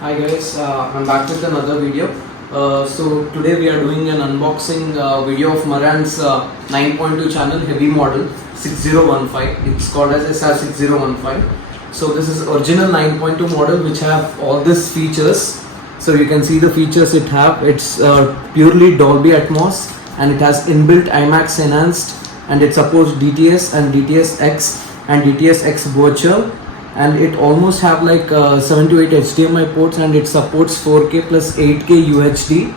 Hi guys, I'm back with another video. So today we are doing an unboxing video of Marantz 9.2 channel heavy model 6015. It's called as SR6015. So this is original 9.2 model which have all these features. So you can see the features it have. It's purely Dolby Atmos and it has inbuilt IMAX enhanced, and it supports DTS and DTS-X and DTS-X virtual. And it almost have like 7 to 8 HDMI ports, and it supports 4K plus 8K UHD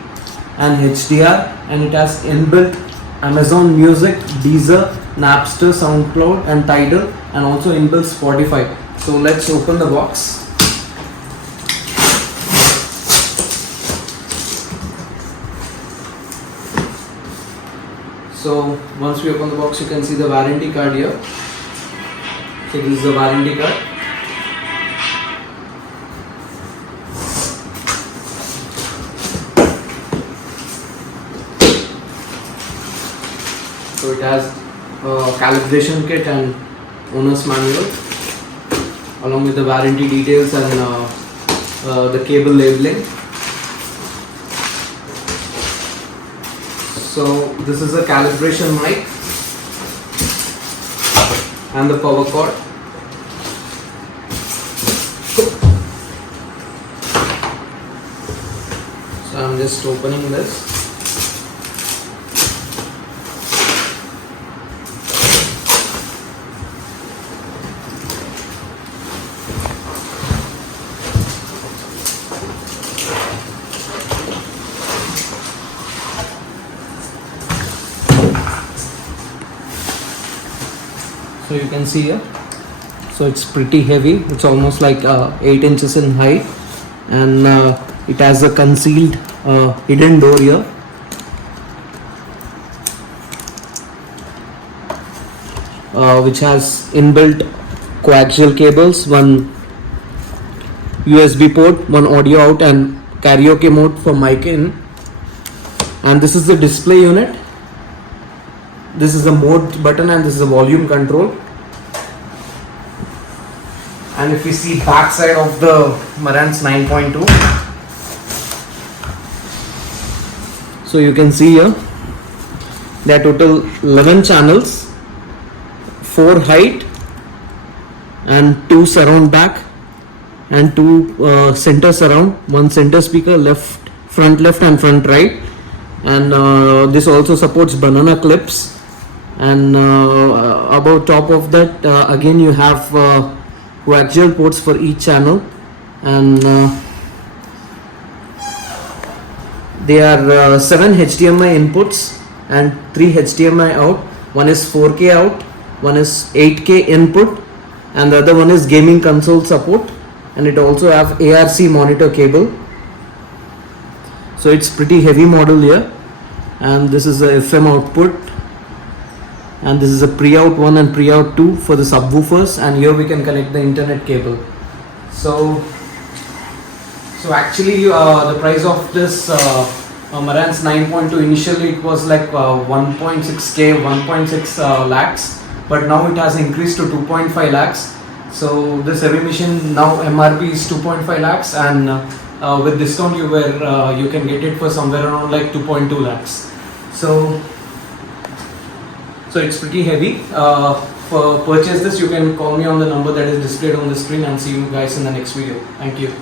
and HDR, and it has inbuilt Amazon Music, Deezer, Napster, SoundCloud and Tidal, and also inbuilt Spotify. So let's open the box. So once we open the box, you can see the warranty card here. So this is the warranty card. So it has a calibration kit and owner's manual along with the warranty details and the cable labeling. So this is a calibration mic and the power cord. So I'm just opening this. So you can see here, so it's pretty heavy. It's almost like 8 inches in height, and it has a concealed hidden door here. Which has inbuilt coaxial cables, one USB port, one audio out and karaoke mode for mic in. And this is the display unit. This is the mode button and this is the volume control. And if we see back side of the Marantz 9.2, so you can see here there are total 11 channels, 4 height and 2 surround back and 2 center surround, 1 center speaker, front left and front right. And this also supports banana clips. And above top of that, again you have coaxial ports for each channel, and there are 7 HDMI inputs and 3 HDMI out. One is 4K out, one is 8K input, and the other one is gaming console support, and it also have ARC monitor cable. So it's pretty heavy model here. And this is the FM output, and this is a pre-out 1 and pre-out 2 for the subwoofers, and here we can connect the internet cable. So actually the price of this Marantz 9.2, initially it was like 1.6k, 1.6 lakhs, but now it has increased to 2.5 lakhs. So this heavy machine now MRP is 2.5 lakhs, and with discount you can get it for somewhere around like 2.2 lakhs. So it's pretty heavy. For purchase this, you can call me on the number that is displayed on the screen, and see you guys in the next video. Thank you.